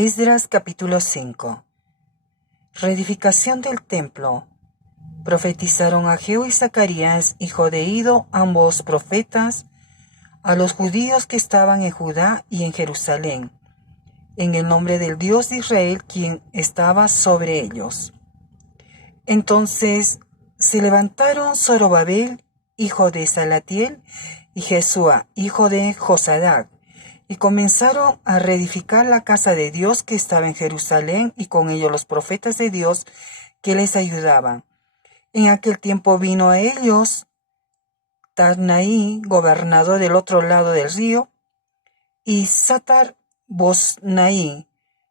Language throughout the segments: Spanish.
Esdras capítulo 5. Reedificación del templo. Profetizaron Ageo y Zacarías, hijo de Ido, ambos profetas, a los judíos que estaban en Judá y en Jerusalén, en el nombre del Dios de Israel, quien estaba sobre ellos. Entonces se levantaron Zorobabel, hijo de Salatiel, y Jesúa, hijo de Josadac, y comenzaron a reedificar la casa de Dios que estaba en Jerusalén, y con ellos los profetas de Dios que les ayudaban. En aquel tiempo vino a ellos Tatnaí, gobernador del otro lado del río, y Satar-Boznaí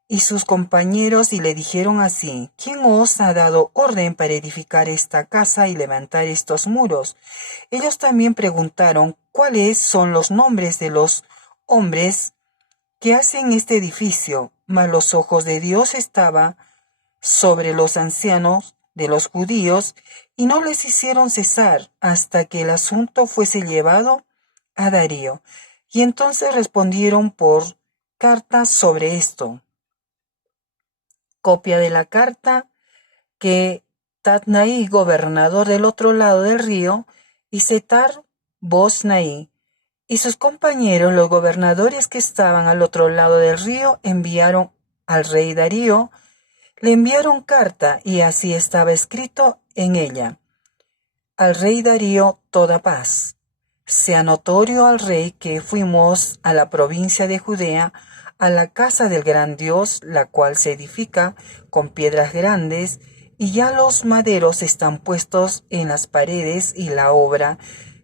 y sus compañeros, y le dijeron así: ¿Quién os ha dado orden para edificar esta casa y levantar estos muros? Ellos también preguntaron cuáles son los nombres de los hombres que hacen este edificio, mas los ojos de Dios estaban sobre los ancianos de los judíos, y no les hicieron cesar hasta que el asunto fuese llevado a Darío. Y entonces respondieron por carta sobre esto. Copia de la carta que Tatnaí, gobernador del otro lado del río, y Setar-Boznaí y sus compañeros, los gobernadores que estaban al otro lado del río, enviaron al rey Darío. Le enviaron carta, y así estaba escrito en ella: al rey Darío toda paz. Sea notorio al rey que fuimos a la provincia de Judea, a la casa del gran Dios, la cual se edifica con piedras grandes, y ya los maderos están puestos en las paredes, y la obra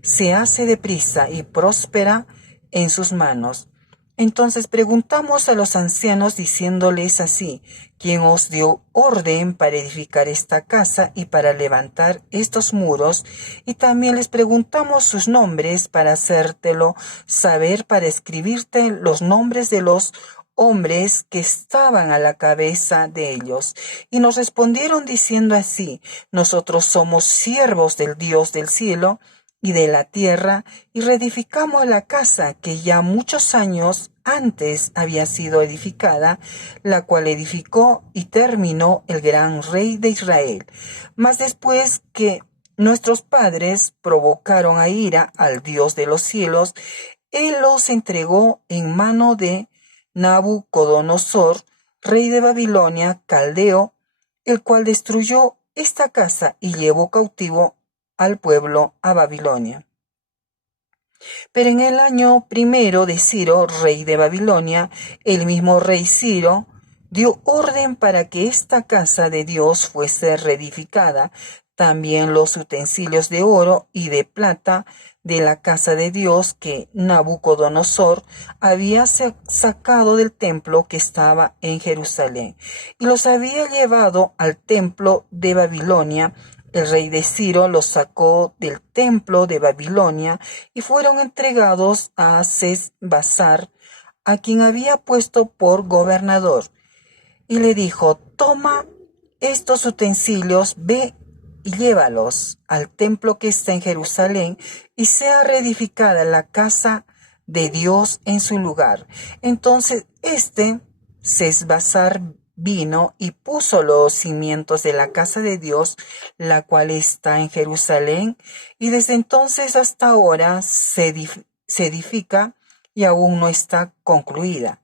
se hace deprisa y próspera en sus manos. Entonces preguntamos a los ancianos diciéndoles así: ¿Quién os dio orden para edificar esta casa y para levantar estos muros? Y también les preguntamos sus nombres para hacértelo saber, para escribirte los nombres de los hombres que estaban a la cabeza de ellos. Y nos respondieron diciendo así: nosotros somos siervos del Dios del cielo y de la tierra, y reedificamos la casa que ya muchos años antes había sido edificada, la cual edificó y terminó el gran rey de Israel. Mas después que nuestros padres provocaron a ira al Dios de los cielos, él los entregó en mano de Nabucodonosor, rey de Babilonia, caldeo, el cual destruyó esta casa y llevó cautivo al pueblo a Babilonia. Pero en el año primero de Ciro, rey de Babilonia, el mismo rey Ciro dio orden para que esta casa de Dios fuese reedificada. También los utensilios de oro y de plata de la casa de Dios que Nabucodonosor había sacado del templo que estaba en Jerusalén, y los había llevado al templo de Babilonia. El rey de Ciro los sacó del templo de Babilonia y fueron entregados a Sesbassar, a quien había puesto por gobernador. Y le dijo: toma estos utensilios, ve y llévalos al templo que está en Jerusalén, y sea reedificada la casa de Dios en su lugar. Entonces Sesbassar vino y puso los cimientos de la casa de Dios, la cual está en Jerusalén, y desde entonces hasta ahora se edifica y aún no está concluida.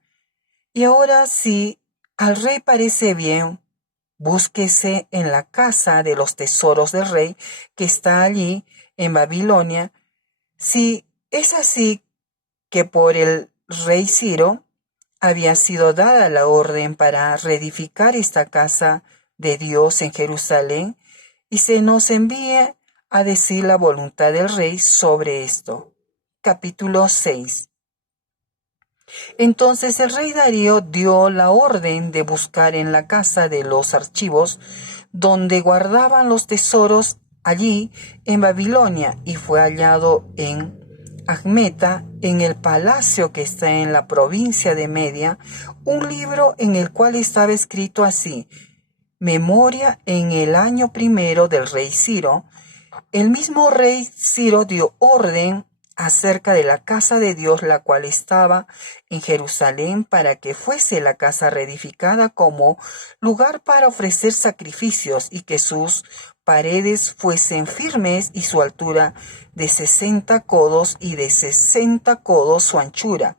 Y ahora, si al rey parece bien, búsquese en la casa de los tesoros del rey que está allí en Babilonia. Si es así, que por el rey Ciro había sido dada la orden para reedificar esta casa de Dios en Jerusalén, y se nos envíe a decir la voluntad del rey sobre esto. Capítulo 6. Entonces el rey Darío dio la orden de buscar en la casa de los archivos, donde guardaban los tesoros allí en Babilonia, y fue hallado en Admeta, en el palacio que está en la provincia de Media, un libro en el cual estaba escrito así: memoria en el año primero del rey Ciro. El mismo rey Ciro dio orden acerca de la casa de Dios, la cual estaba en Jerusalén, para que fuese la casa reedificada como lugar para ofrecer sacrificios, y que sus paredes fuesen firmes y su altura de 60 codos y de 60 codos su anchura,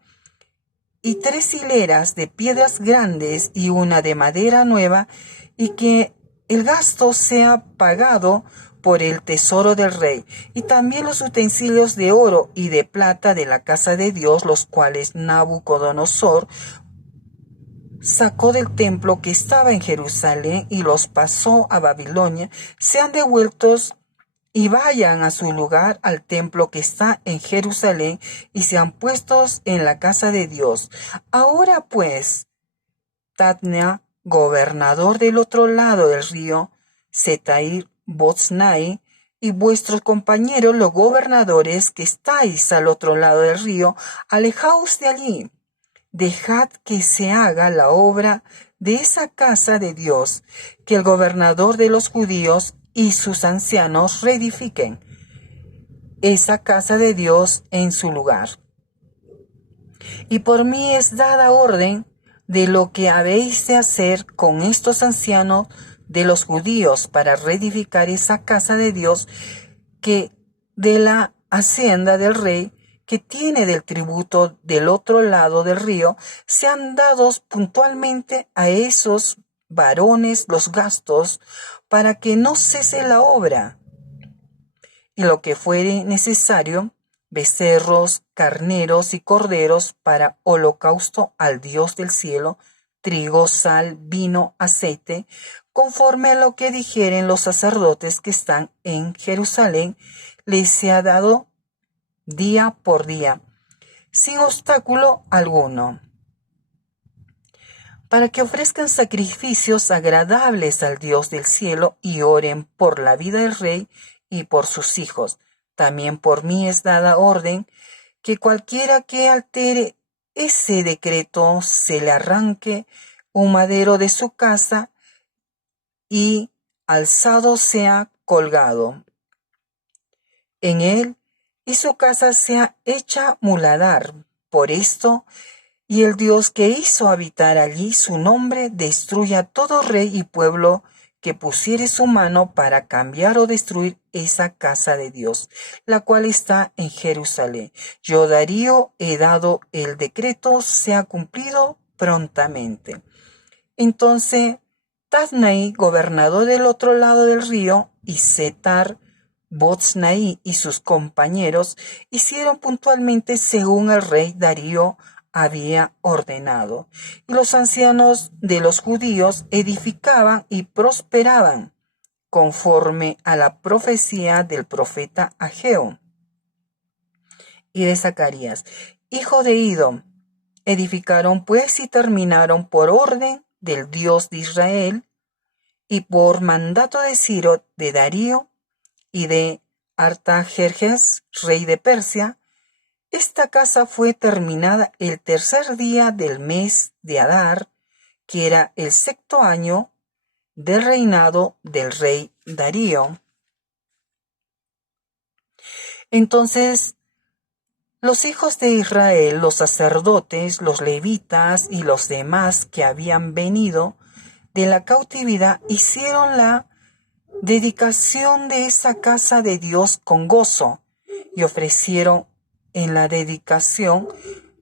y 3 hileras de piedras grandes y una de madera nueva, y que el gasto sea pagado por el tesoro del rey, y también los utensilios de oro y de plata de la casa de Dios, los cuales Nabucodonosor sacó del templo que estaba en Jerusalén y los pasó a Babilonia, sean devueltos y vayan a su lugar al templo que está en Jerusalén y sean puestos en la casa de Dios. Ahora pues, Tatnai, gobernador del otro lado del río, Setar-Boznai, y vuestros compañeros los gobernadores que estáis al otro lado del río, alejaos de allí. Dejad que se haga la obra de esa casa de Dios, que el gobernador de los judíos y sus ancianos reedifiquen esa casa de Dios en su lugar. Y por mí es dada orden de lo que habéis de hacer con estos ancianos de los judíos para reedificar esa casa de Dios, que de la hacienda del rey que tiene del tributo del otro lado del río, sean dados puntualmente a esos varones los gastos, para que no cese la obra. Y lo que fuere necesario, becerros, carneros y corderos para holocausto al Dios del cielo, trigo, sal, vino, aceite, conforme a lo que dijeren los sacerdotes que están en Jerusalén, les sea dado día por día, sin obstáculo alguno, para que ofrezcan sacrificios agradables al Dios del cielo y oren por la vida del rey y por sus hijos. También por mí es dada orden que cualquiera que altere ese decreto se le arranque un madero de su casa y alzado sea colgado en él, y su casa sea hecha muladar. Por esto, y el Dios que hizo habitar allí su nombre, destruya todo rey y pueblo que pusiere su mano para cambiar o destruir esa casa de Dios, la cual está en Jerusalén. Yo, Darío, he dado el decreto, sea cumplido prontamente. Entonces, Tatnai, gobernador del otro lado del río, y Setar-Boznai y sus compañeros hicieron puntualmente según el rey Darío había ordenado. Y los ancianos de los judíos edificaban y prosperaban, conforme a la profecía del profeta Ageo y de Zacarías, hijo de Iddo. Edificaron pues y terminaron por orden del Dios de Israel y por mandato de Ciro, de Darío y de Artajerjes, rey de Persia. Esta casa fue terminada el tercer día del mes de Adar, que era el 6º año del reinado del rey Darío. Entonces, los hijos de Israel, los sacerdotes, los levitas y los demás que habían venido de la cautividad, hicieron la dedicación de esa casa de Dios con gozo y ofrecieron en la dedicación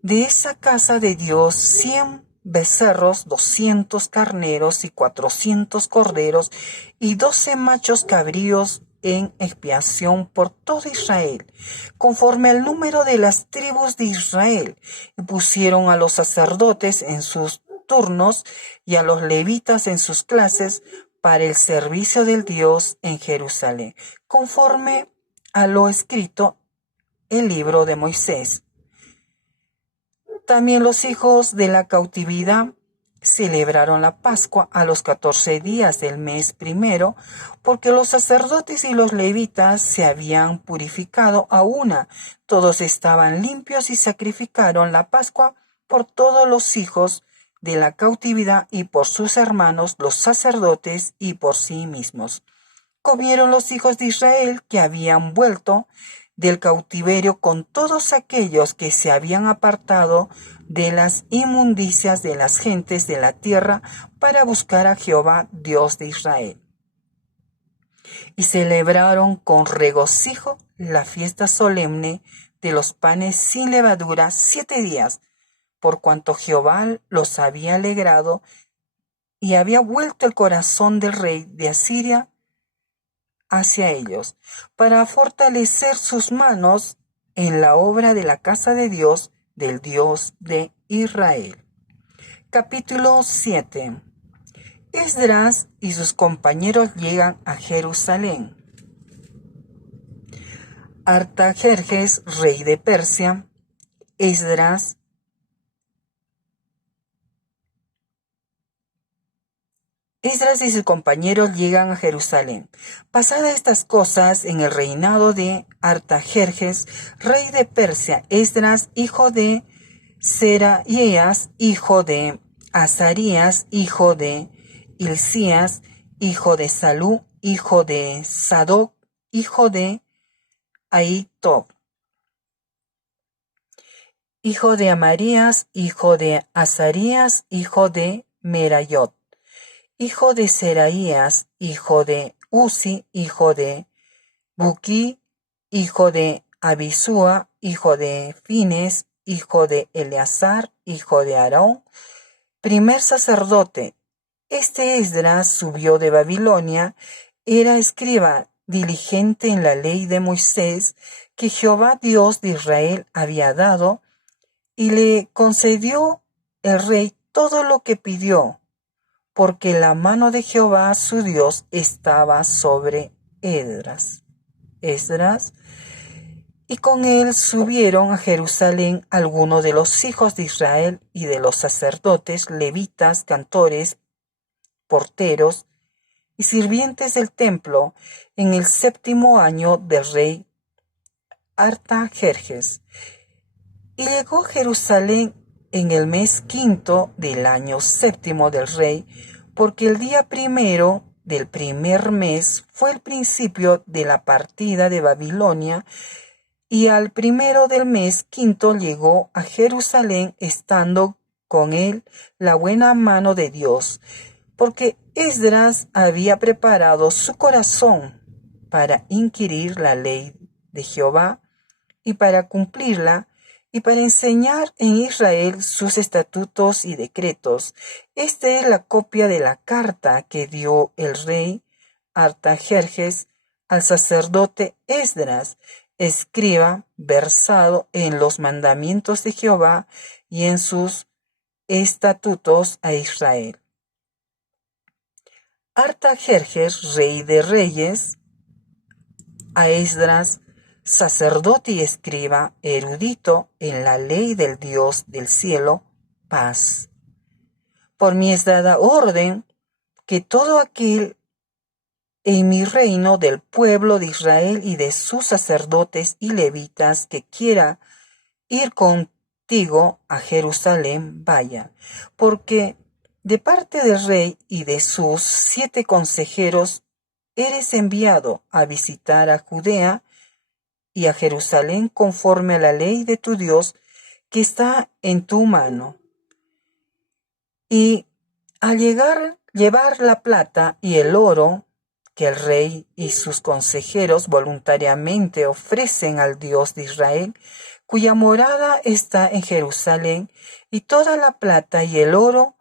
de esa casa de Dios 100 becerros, 200 carneros y 400 corderos y 12 machos cabríos en expiación por todo Israel, conforme al número de las tribus de Israel, y pusieron a los sacerdotes en sus turnos y a los levitas en sus clases para el servicio del Dios en Jerusalén, conforme a lo escrito en el libro de Moisés. También los hijos de la cautividad celebraron la Pascua a los 14 días del mes primero, porque los sacerdotes y los levitas se habían purificado a una. Todos estaban limpios y sacrificaron la Pascua por todos los hijos de la cautividad y por sus hermanos los sacerdotes y por sí mismos. Comieron los hijos de Israel que habían vuelto del cautiverio con todos aquellos que se habían apartado de las inmundicias de las gentes de la tierra para buscar a Jehová, Dios de Israel. Y celebraron con regocijo la fiesta solemne de los panes sin levadura 7 días, por cuanto Jehová los había alegrado y había vuelto el corazón del rey de Asiria hacia ellos, para fortalecer sus manos en la obra de la casa de Dios, del Dios de Israel. Capítulo 7. Esdras y sus compañeros llegan a Jerusalén. Artajerjes, rey de Persia, Esdras y sus compañeros llegan a Jerusalén. Pasadas estas cosas, en el reinado de Artajerjes, rey de Persia, Esdras, hijo de Seraías, hijo de Azarías, hijo de Hilcías, hijo de Salú, hijo de Sadoc, hijo de Ahitob, hijo de Amarías, hijo de Azarías, hijo de Merayot, hijo de Seraías, hijo de Uzi, hijo de Buki, hijo de Abisúa, hijo de Fines, hijo de Eleazar, hijo de Aarón, primer sacerdote. Este Esdras subió de Babilonia, era escriba diligente en la ley de Moisés que Jehová Dios de Israel había dado, y le concedió el rey todo lo que pidió, porque la mano de Jehová su Dios estaba sobre Esdras. Y con él subieron a Jerusalén algunos de los hijos de Israel y de los sacerdotes, levitas, cantores, porteros y sirvientes del templo en el 7º año del rey Artajerjes. Y llegó a Jerusalén en el mes 5 del año 7 del rey, porque el día 1 del primer mes fue el principio de la partida de Babilonia, y al 1 del mes 5 llegó a Jerusalén, estando con él la buena mano de Dios, porque Esdras había preparado su corazón para inquirir la ley de Jehová y para cumplirla, y para enseñar en Israel sus estatutos y decretos. Esta es la copia de la carta que dio el rey Artajerjes al sacerdote Esdras, escriba, versado en los mandamientos de Jehová y en sus estatutos a Israel. Artajerjes, rey de reyes, a Esdras, sacerdote y escriba, erudito en la ley del Dios del cielo, paz. Por mí es dada orden que todo aquel en mi reino del pueblo de Israel y de sus sacerdotes y levitas que quiera ir contigo a Jerusalén vaya, porque de parte del rey y de sus 7 consejeros eres enviado a visitar a Judea y a Jerusalén conforme a la ley de tu Dios que está en tu mano. Y al llevar la plata y el oro que el rey y sus consejeros voluntariamente ofrecen al Dios de Israel, cuya morada está en Jerusalén, y toda la plata y el oro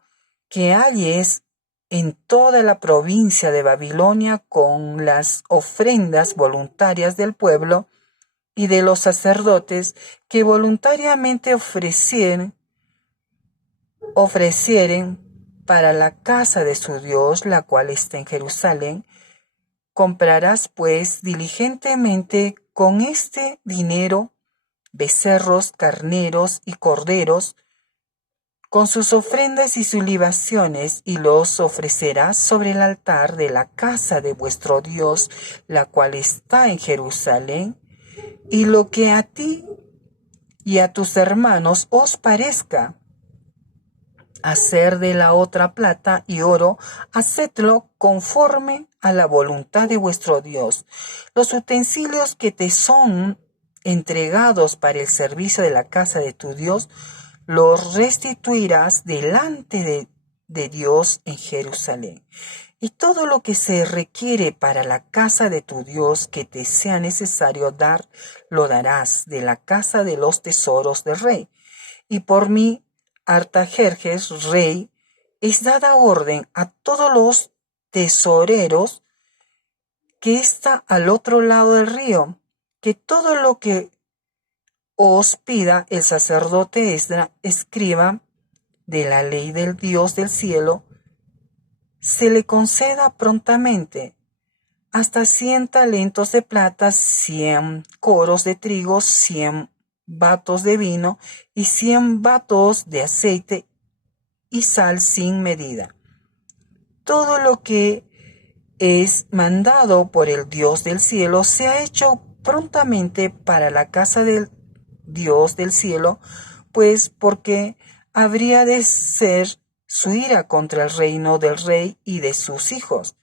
que halles en toda la provincia de Babilonia, con las ofrendas voluntarias del pueblo y de los sacerdotes que voluntariamente ofrecieren para la casa de su Dios, la cual está en Jerusalén. Comprarás pues diligentemente con este dinero becerros, carneros y corderos, con sus ofrendas y sus libaciones, y los ofrecerás sobre el altar de la casa de vuestro Dios, la cual está en Jerusalén. Y lo que a ti y a tus hermanos os parezca hacer de la otra plata y oro, hacedlo conforme a la voluntad de vuestro Dios. Los utensilios que te son entregados para el servicio de la casa de tu Dios, los restituirás delante de Dios en Jerusalén. Y todo lo que se requiere para la casa de tu Dios que te sea necesario dar, lo darás de la casa de los tesoros del rey. Y por mí, Artajerjes, rey, es dada orden a todos los tesoreros que está al otro lado del río, que todo lo que os pida el sacerdote Esdra, escriba de la ley del Dios del cielo, se le conceda prontamente, hasta 100 talentos de plata, 100 coros de trigo, 100 batos de vino y 100 batos de aceite y sal sin medida. Todo lo que es mandado por el Dios del cielo se ha hecho prontamente para la casa del Dios del cielo, pues porque habría de ser su ira contra el reino del rey y de sus hijos.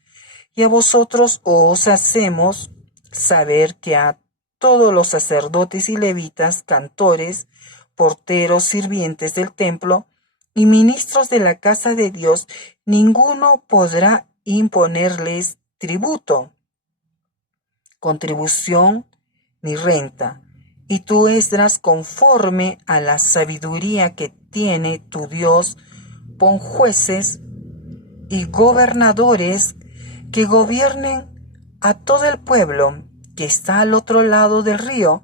Y a vosotros os hacemos saber que a todos los sacerdotes y levitas, cantores, porteros, sirvientes del templo y ministros de la casa de Dios, ninguno podrá imponerles tributo, contribución ni renta. Y tú, Esdras, conforme a la sabiduría que tiene tu Dios, pon jueces y gobernadores que gobiernen a todo el pueblo que está al otro lado del río,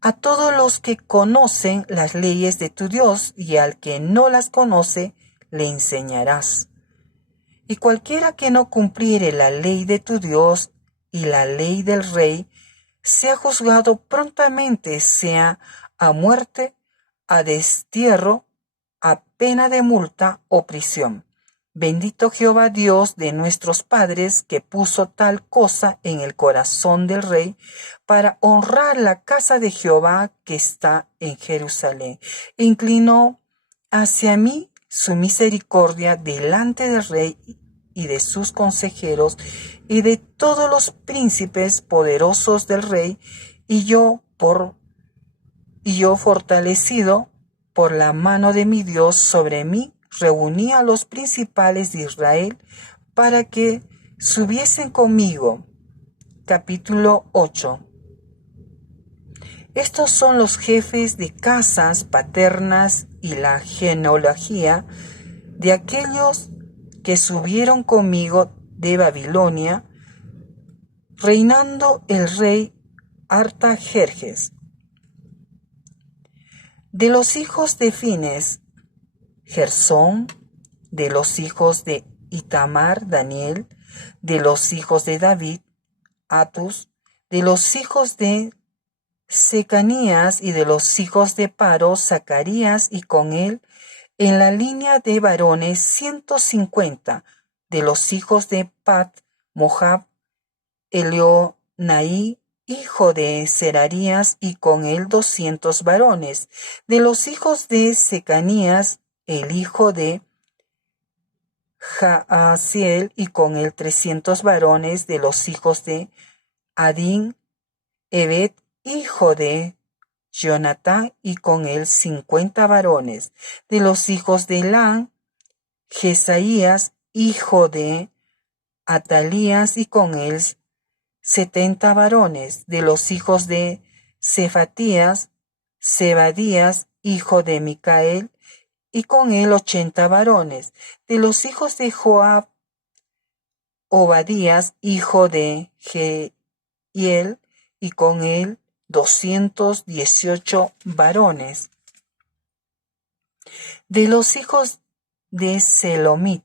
a todos los que conocen las leyes de tu Dios, y al que no las conoce, le enseñarás. Y cualquiera que no cumpliere la ley de tu Dios y la ley del rey, sea juzgado prontamente, sea a muerte, a destierro, a pena de multa o prisión. Bendito Jehová Dios de nuestros padres, que puso tal cosa en el corazón del rey para honrar la casa de Jehová que está en Jerusalén. E inclinó hacia mí su misericordia delante del rey y de sus consejeros y de todos los príncipes poderosos del rey, y yo fortalecido por la mano de mi Dios sobre mí, reuní a los principales de Israel para que subiesen conmigo. Capítulo 8. Estos son los jefes de casas paternas y la genealogía de aquellos que subieron conmigo de Babilonia, reinando el rey Artajerjes. De los hijos de Fines, Gersón; de los hijos de Itamar, Daniel; de los hijos de David, Atus; de los hijos de Secanías y de los hijos de Paro, Zacarías, y con él en la línea de varones 150; de los hijos de Pat, Mohab, Elionaí, hijo de Serarías, y con él 200 varones; de los hijos de Secanías, el hijo de Jaasiel, y con él 300 varones; de los hijos de Adín, Ebed, hijo de Jonatán, y con él 50 varones; de los hijos de Elán, Jesaías, hijo de Atalías, y con él 70 varones; de los hijos de Cefatías, Zebadías, hijo de Micael, y con él 80 varones; de los hijos de Joab, Obadías, hijo de Jehiel, y con él 218 varones; de los hijos de Selomit,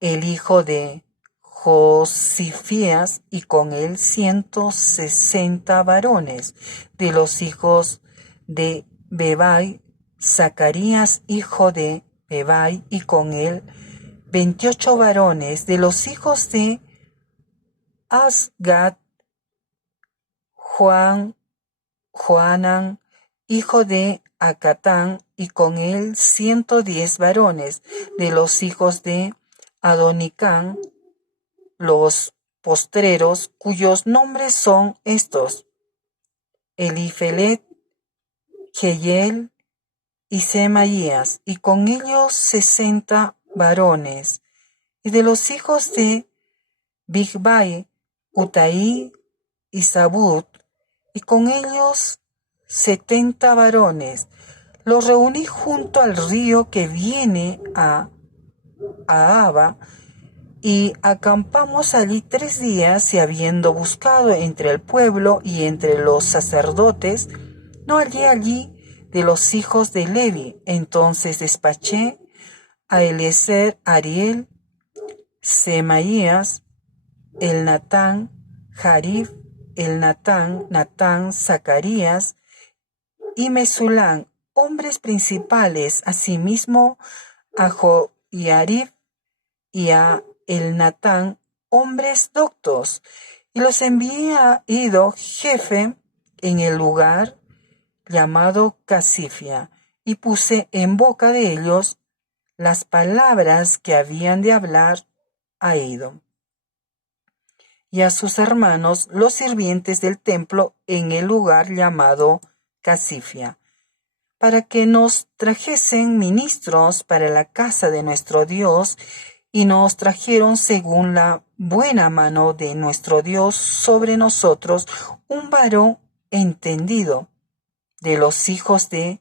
el hijo de Josifías, y con él 160 varones; de los hijos de Bebai, Zacarías, hijo de Bebai, y con él 28 varones; de los hijos de Azgad, Joanán, hijo de Acatán, y con él 110 varones; de los hijos de Adonicán, los postreros, cuyos nombres son estos: Elifelet, Jeyel y Semaías, y con ellos 60 varones. Y de los hijos de Bigvai, Utaí y Zabud, y con ellos 70 varones. Los reuní junto al río que viene a Ahava, y acampamos allí 3 días, y habiendo buscado entre el pueblo y entre los sacerdotes, no hallé allí de los hijos de Levi. Entonces despaché a Eliezer, Ariel, Semaías, Elnatán, Jarib, Natán, Zacarías y Mesulán, hombres principales, asimismo a Joiarib y a Elnatán, hombres doctos, y los envié a Ido, jefe, en el lugar llamado Casifia, y puse en boca de ellos las palabras que habían de hablar a Ido y a sus hermanos, los sirvientes del templo, en el lugar llamado Casifia, para que nos trajesen ministros para la casa de nuestro Dios, y nos trajeron según la buena mano de nuestro Dios sobre nosotros un varón entendido de los hijos de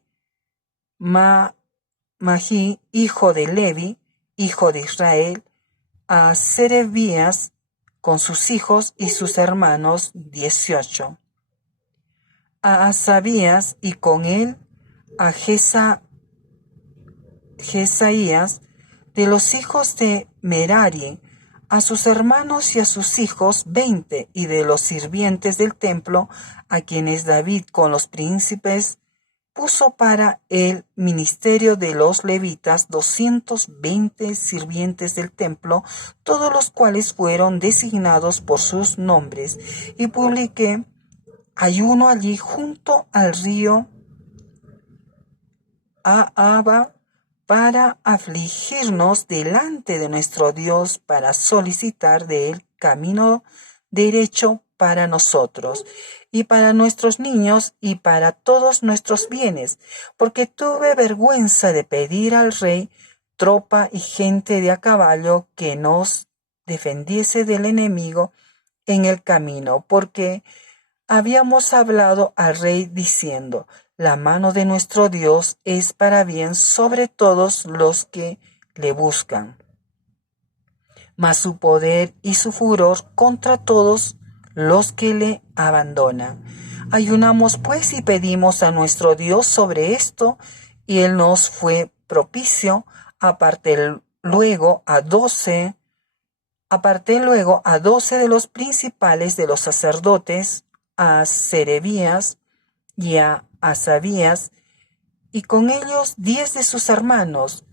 Mahí, hijo de Levi, hijo de Israel, a Serebías con sus hijos y sus hermanos 18, a Asabías y con él a Jesaías, de los hijos de Merari, a sus hermanos y a sus hijos 20, y de los sirvientes del templo, a quienes David con los príncipes puso para el ministerio de los levitas 220 sirvientes del templo, todos los cuales fueron designados por sus nombres, y publiqué ayuno allí junto al río Ahava, para afligirnos delante de nuestro Dios, para solicitar de él camino derecho para nosotros y para nuestros niños y para todos nuestros bienes, porque tuve vergüenza de pedir al rey tropa y gente de a caballo que nos defendiese del enemigo en el camino, porque habíamos hablado al rey diciendo: la mano de nuestro Dios es para bien sobre todos los que le buscan, mas su poder y su furor contra todos los que le abandonan. Ayunamos pues y pedimos a nuestro Dios sobre esto, y él nos fue propicio. Aparté luego a 12 de los principales de los sacerdotes, a Serebías y a Asabías, y con ellos 10 de sus hermanos,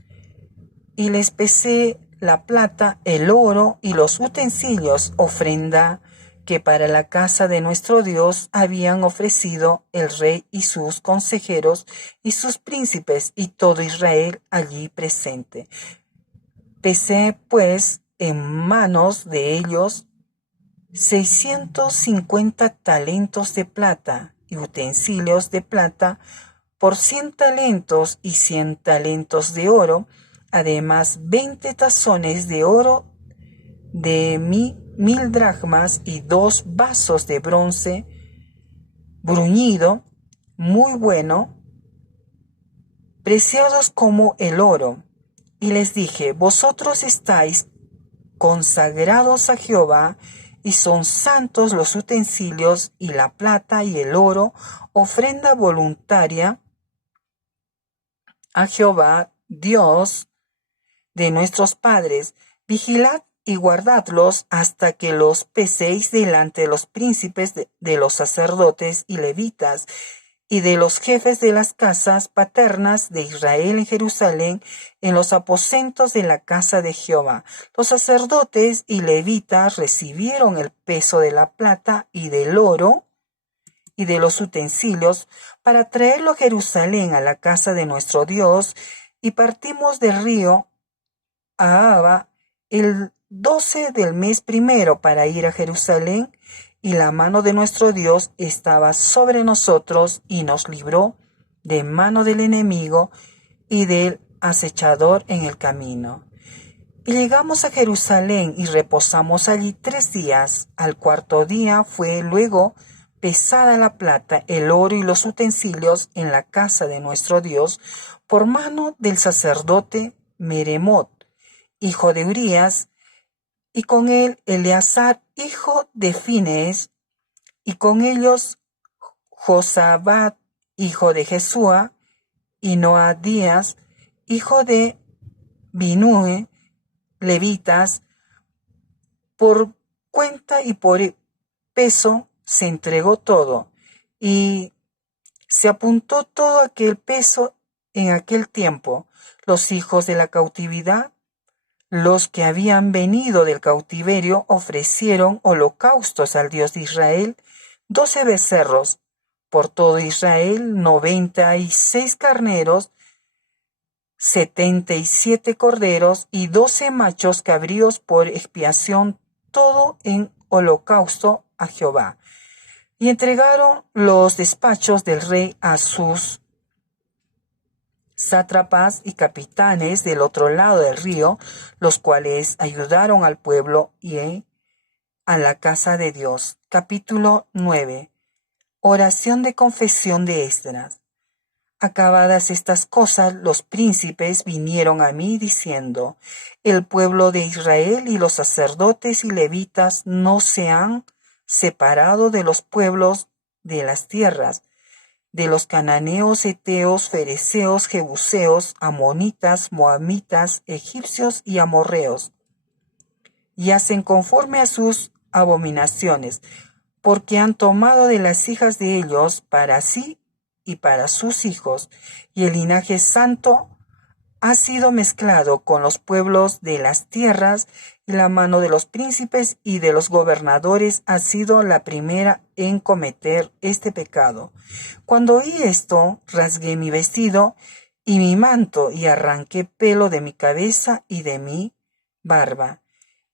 y les pesé la plata, el oro y los utensilios, ofrenda que para la casa de nuestro Dios habían ofrecido el rey y sus consejeros y sus príncipes y todo Israel allí presente. Pesé pues en manos de ellos 650 talentos de plata y utensilios de plata por 100 talentos y 100 talentos de oro, además 20 tazones de oro de 1000 dracmas y 2 vasos de bronce bruñido, muy bueno, preciados como el oro. Y les dije: vosotros estáis consagrados a Jehová, y son santos los utensilios y la plata y el oro, ofrenda voluntaria a Jehová, Dios de nuestros padres. Vigilad y guardadlos hasta que los peséis delante de los príncipes de los sacerdotes y levitas, y de los jefes de las casas paternas de Israel en Jerusalén, en los aposentos de la casa de Jehová. Los sacerdotes y levitas recibieron el peso de la plata y del oro y de los utensilios para traerlo a Jerusalén, a la casa de nuestro Dios, y partimos del río Ahava el 12 del mes primero para ir a Jerusalén, y la mano de nuestro Dios estaba sobre nosotros y nos libró de mano del enemigo y del acechador en el camino. Y llegamos a Jerusalén y reposamos allí 3 días. Al cuarto día fue luego pesada la plata, el oro y los utensilios en la casa de nuestro Dios por mano del sacerdote Meremot, hijo de Urías, y con él Eleazar, hijo de Finees, y con ellos Josabad, hijo de Jesúa, y Noadías, hijo de Binue, levitas. Por cuenta y por peso se entregó todo, y se apuntó todo aquel peso en aquel tiempo. Los hijos de la cautividad, los que habían venido del cautiverio, ofrecieron holocaustos al Dios de Israel, 12 becerros, por todo Israel 96 carneros, 77 corderos y 12 machos cabríos por expiación, todo en holocausto a Jehová. Y entregaron los despachos del rey a sus sátrapas y capitanes del otro lado del río, los cuales ayudaron al pueblo y a la casa de Dios. Capítulo 9. Oración de confesión de Esdras. Acabadas estas cosas, los príncipes vinieron a mí diciendo: el pueblo de Israel y los sacerdotes y levitas no se han separado de los pueblos de las tierras, de los cananeos, heteos, fereceos, jebuseos, amonitas, moabitas, egipcios y amorreos, y hacen conforme a sus abominaciones, porque han tomado de las hijas de ellos para sí y para sus hijos, y el linaje santo ha sido mezclado con los pueblos de las tierras, y la mano de los príncipes y de los gobernadores ha sido la primera en cometer este pecado. Cuando oí esto, rasgué mi vestido y mi manto, y arranqué pelo de mi cabeza y de mi barba,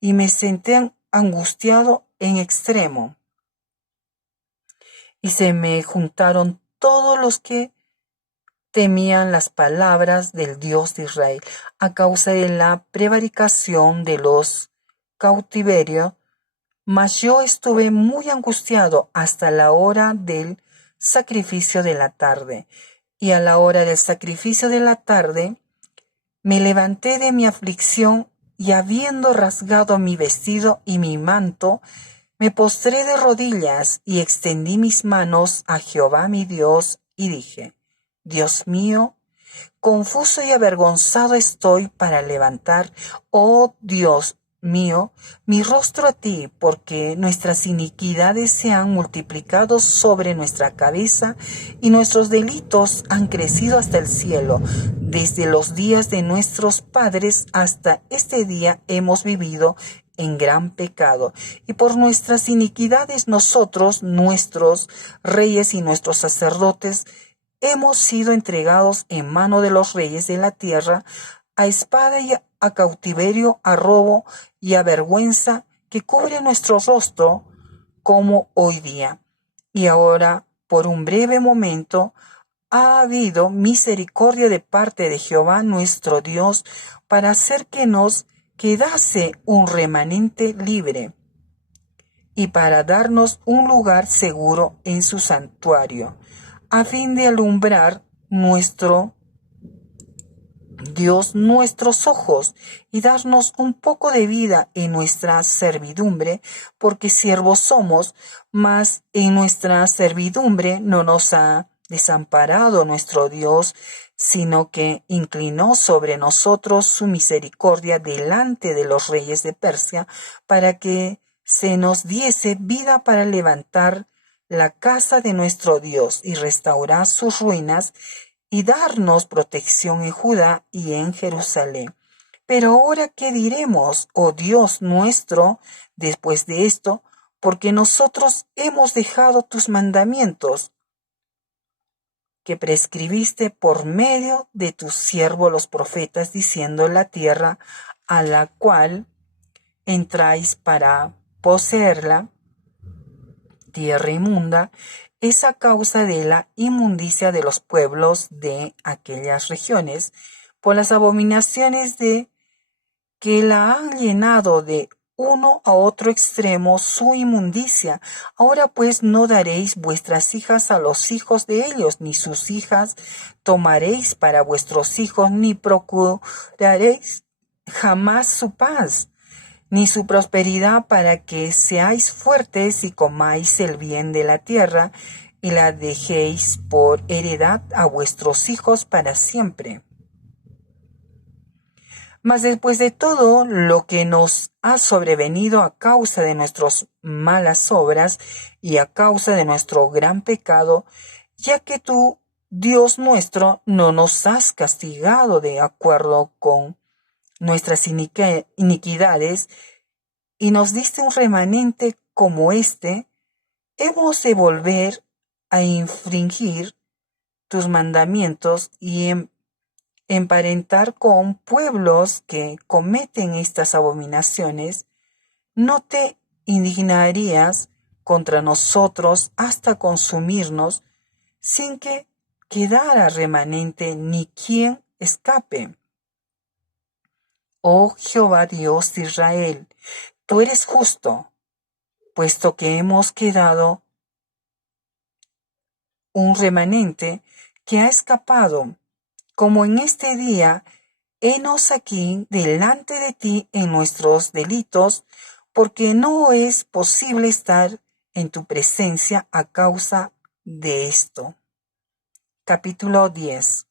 y me senté angustiado en extremo. Y se me juntaron todos los que temían las palabras del Dios de Israel a causa de la prevaricación de los cautiverios, mas yo estuve muy angustiado hasta la hora del sacrificio de la tarde. Y a la hora del sacrificio de la tarde me levanté de mi aflicción, y habiendo rasgado mi vestido y mi manto, me postré de rodillas y extendí mis manos a Jehová mi Dios y dije: Dios mío, confuso y avergonzado estoy para levantar, oh Dios mío, mi rostro a ti, porque nuestras iniquidades se han multiplicado sobre nuestra cabeza y nuestros delitos han crecido hasta el cielo. Desde los días de nuestros padres hasta este día hemos vivido en gran pecado, y por nuestras iniquidades nosotros, nuestros reyes y nuestros sacerdotes, hemos sido entregados en mano de los reyes de la tierra, a espada y a cautiverio, a robo y a vergüenza que cubre nuestro rostro, como hoy día. Y ahora, por un breve momento, ha habido misericordia de parte de Jehová nuestro Dios, para hacer que nos quedase un remanente libre, y para darnos un lugar seguro en su santuario, a fin de alumbrar nuestro Dios nuestros ojos, y darnos un poco de vida en nuestra servidumbre, porque siervos somos, mas en nuestra servidumbre no nos ha desamparado nuestro Dios, sino que inclinó sobre nosotros su misericordia delante de los reyes de Persia, para que se nos diese vida para levantar la casa de nuestro Dios y restaurar sus ruinas, y darnos protección en Judá y en Jerusalén. Pero ahora, ¿qué diremos, oh Dios nuestro, después de esto? Porque nosotros hemos dejado tus mandamientos, que prescribiste por medio de tus siervos los profetas, diciendo: la tierra a la cual entráis para poseerla, tierra inmunda es a causa de la inmundicia de los pueblos de aquellas regiones, por las abominaciones de que la han llenado de uno a otro extremo su inmundicia. Ahora pues no daréis vuestras hijas a los hijos de ellos, ni sus hijas tomaréis para vuestros hijos, ni procuraréis jamás su paz, ni su prosperidad, para que seáis fuertes y comáis el bien de la tierra, y la dejéis por heredad a vuestros hijos para siempre. Mas después de todo lo que nos ha sobrevenido a causa de nuestras malas obras y a causa de nuestro gran pecado, ya que tú, Dios nuestro, no nos has castigado de acuerdo con nuestras iniquidades, y nos diste un remanente como este, hemos de volver a infringir tus mandamientos y emparentar con pueblos que cometen estas abominaciones. ¿No te indignarías contra nosotros hasta consumirnos, sin que quedara remanente ni quien escape? Oh Jehová Dios de Israel, tú eres justo, puesto que hemos quedado un remanente que ha escapado, como en este día. Henos aquí delante de ti en nuestros delitos, porque no es posible estar en tu presencia a causa de esto. Capítulo 10.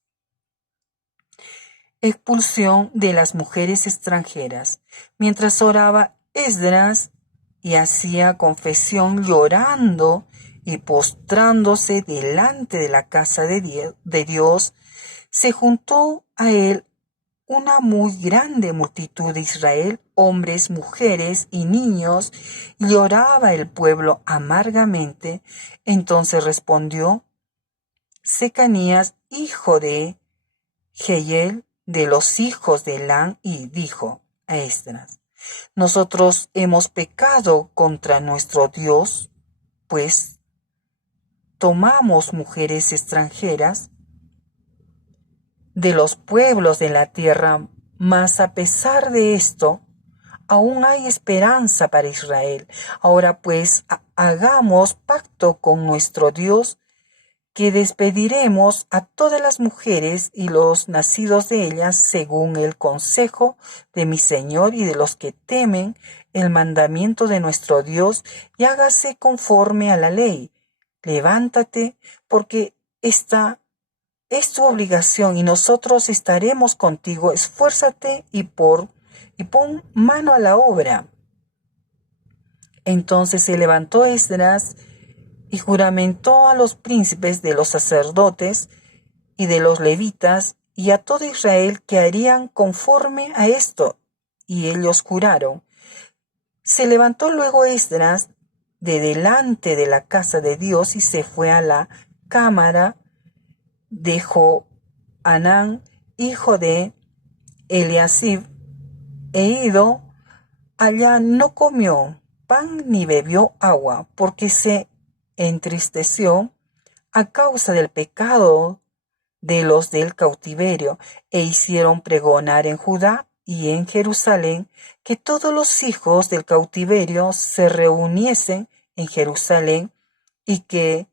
Expulsión de las mujeres extranjeras. Mientras oraba Esdras y hacía confesión llorando y postrándose delante de la casa de Dios, se juntó a él una muy grande multitud de Israel, hombres, mujeres y niños, y lloraba el pueblo amargamente. Entonces respondió Secanías, hijo de Jehiel, de los hijos de Elán, y dijo a Esdras: nosotros hemos pecado contra nuestro Dios, pues tomamos mujeres extranjeras de los pueblos de la tierra, mas a pesar de esto, aún hay esperanza para Israel. Ahora pues, hagamos pacto con nuestro Dios, que despediremos a todas las mujeres y los nacidos de ellas según el consejo de mi Señor y de los que temen el mandamiento de nuestro Dios, y hágase conforme a la ley. Levántate, porque esta es tu obligación y nosotros estaremos contigo. Esfuérzate y pon mano a la obra. Entonces se levantó Esdras y juramentó a los príncipes de los sacerdotes y de los levitas y a todo Israel que harían conforme a esto, y ellos juraron. Se levantó luego Esdras de delante de la casa de Dios y se fue a la cámara de Johanán, hijo de Eliasib, e ido allá no comió pan ni bebió agua, porque se entristeció a causa del pecado de los del cautiverio, e hicieron pregonar en Judá y en Jerusalén que todos los hijos del cautiverio se reuniesen en Jerusalén, y que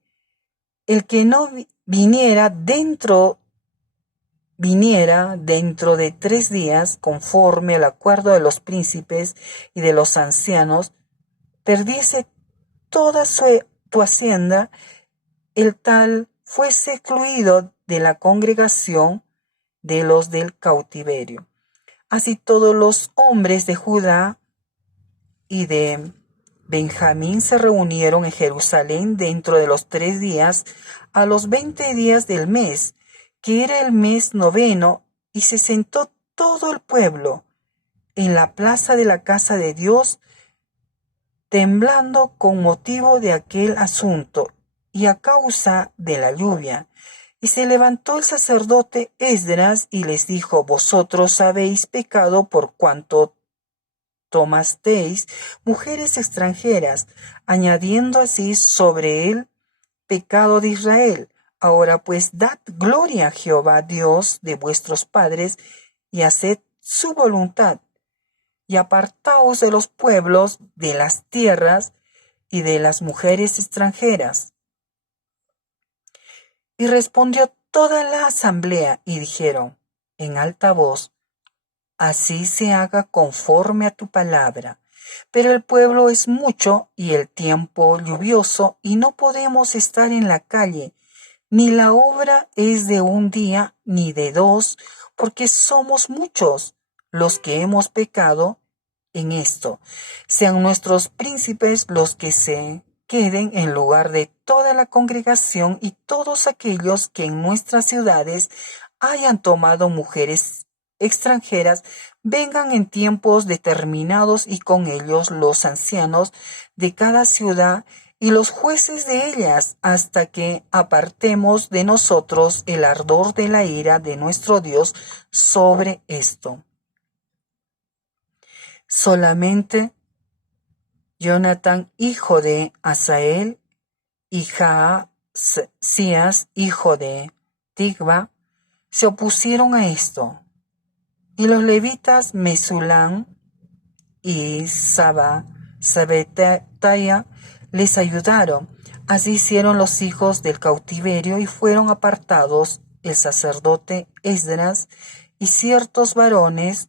el que no viniera dentro de 3 días, conforme al acuerdo de los príncipes y de los ancianos, perdiese toda tu hacienda, el tal fuese excluido de la congregación de los del cautiverio. Así todos los hombres de Judá y de Benjamín se reunieron en Jerusalén dentro de los 3 días, a los 20 días del mes, que era el mes 9, y se sentó todo el pueblo en la plaza de la casa de Dios, temblando con motivo de aquel asunto y a causa de la lluvia. Y se levantó el sacerdote Esdras y les dijo: vosotros habéis pecado por cuanto tomasteis mujeres extranjeras, añadiendo así sobre el pecado de Israel. Ahora pues dad gloria a Jehová, Dios de vuestros padres, y haced su voluntad, y apartaos de los pueblos, de las tierras y de las mujeres extranjeras. Y respondió toda la asamblea y dijeron en alta voz: así se haga conforme a tu palabra. Pero el pueblo es mucho y el tiempo lluvioso, y no podemos estar en la calle, ni la obra es de un día ni de dos, porque somos muchos los que hemos pecado en esto. Sean nuestros príncipes los que se queden en lugar de toda la congregación, y todos aquellos que en nuestras ciudades hayan tomado mujeres extranjeras vengan en tiempos determinados, y con ellos los ancianos de cada ciudad y los jueces de ellas, hasta que apartemos de nosotros el ardor de la ira de nuestro Dios sobre esto. Solamente Jonatán, hijo de Asael, y Jaazías, hijo de Tigba, se opusieron a esto. Y los levitas Mesulán y Sabetaya les ayudaron. Así hicieron los hijos del cautiverio, y fueron apartados el sacerdote Esdras y ciertos varones,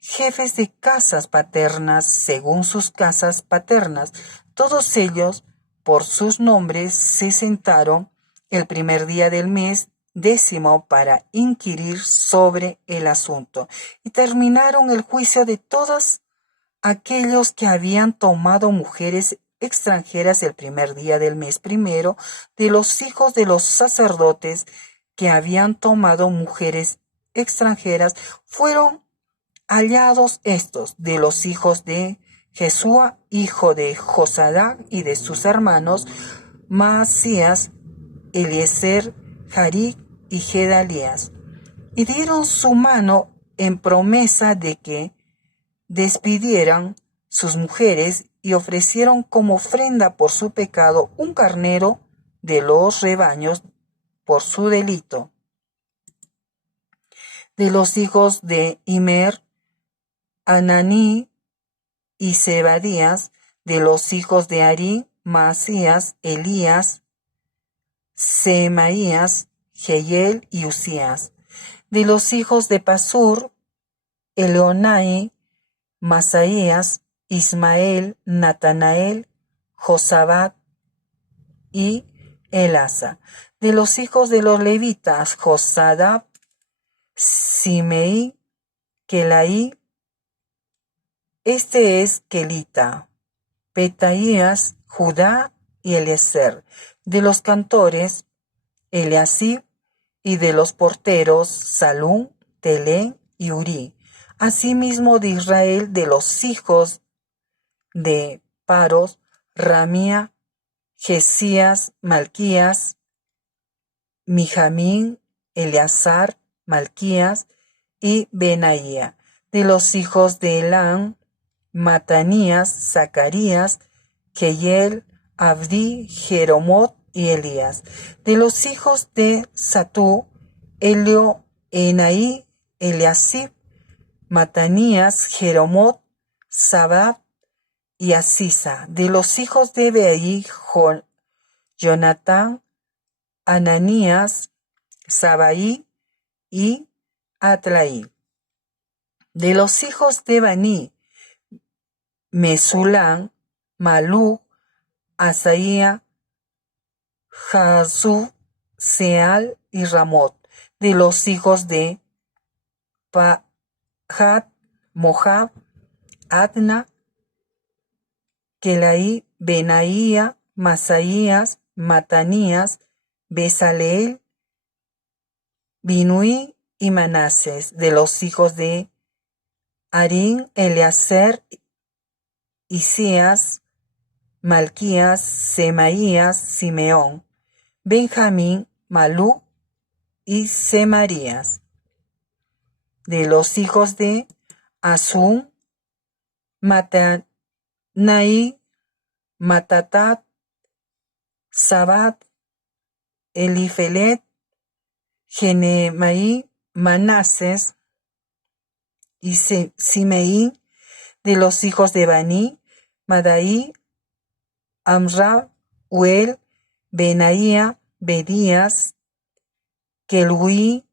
jefes de casas paternas según sus casas paternas. Todos ellos, por sus nombres, se sentaron el primer día del mes 10 para inquirir sobre el asunto, y terminaron el juicio de todos aquellos que habían tomado mujeres extranjeras el primer día del mes primero, de los hijos de los sacerdotes que habían tomado mujeres extranjeras. Fueron hallados estos de los hijos de Jesúa, hijo de Josadac, y de sus hermanos Maasías, Eliezer, Jaric y Gedalías, y dieron su mano en promesa de que despidieran sus mujeres, y ofrecieron como ofrenda por su pecado un carnero de los rebaños por su delito. De los hijos de Immer, Ananí y Zebadías; de los hijos de Arí, Maasías, Elías, Semaías, Jehiel y Usías; de los hijos de Pasur, Elionai, Masaías, Ismael, Natanael, Josabad y Elasa; de los hijos de los levitas, Josadab, Simei, Kelaí, este es Kelita, Petaías, Judá y Eliezer; de los cantores, Eliasib; y de los porteros, Salum, Telén y Uri. Asimismo de Israel, de los hijos de Paros, Ramía, Jesías, Malquías, Mijamín, Eleazar, Malquías y Benaía; de los hijos de Elam, Matanías, Zacarías, Jehiel, Abdí, Jeromot y Elías; de los hijos de Satú, Elioenai, Eliasib, Matanías, Jeromot, Sabad y Asisa; de los hijos de Beaí, Jonatán, Ananías, Sabaí y Atlaí; de los hijos de Baní, Mesulán, Malú, Asaía, Jazú, Seal y Ramot; de los hijos de Pahat, Moab, Adna, Kelaí, Benaía, Masaías, Matanías, Besaleel, Binuí y Manases; de los hijos de Harín, Eleazer, Isías, Malquías, Semaías, Simeón, Benjamín, Malú y Semarías; de los hijos de Asún, Matanai, Matatat, Sabat, Elifelet, Genemai, Manases y Simeí, de los hijos de Bani, Madai, Amra, Uel, Benaía, Bedías, Kelui,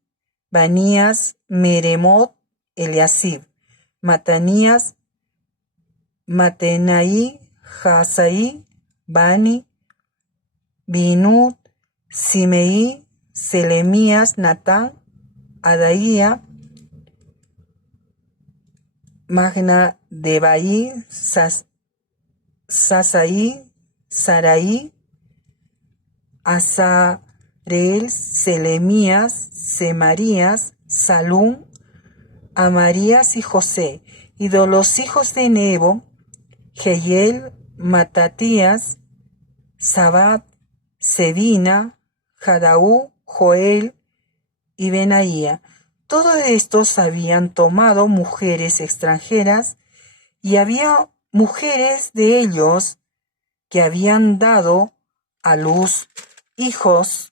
Banías, Meremot, Eliasib, Matanías, Matenai, Hasai, Bani, Binut, Simeí, Selemías, Natán, Adaía, Magna de Baí, Sasaí, Saraí, Azarel, Selemías, Semarías, Salún, Amarías y José, y de los hijos de Nebo, Jehiel, Matatías, Sabat, Sedina, Jadaú, Joel y Benaía. Todos estos habían tomado mujeres extranjeras y había mujeres de ellos que habían dado a luz hijos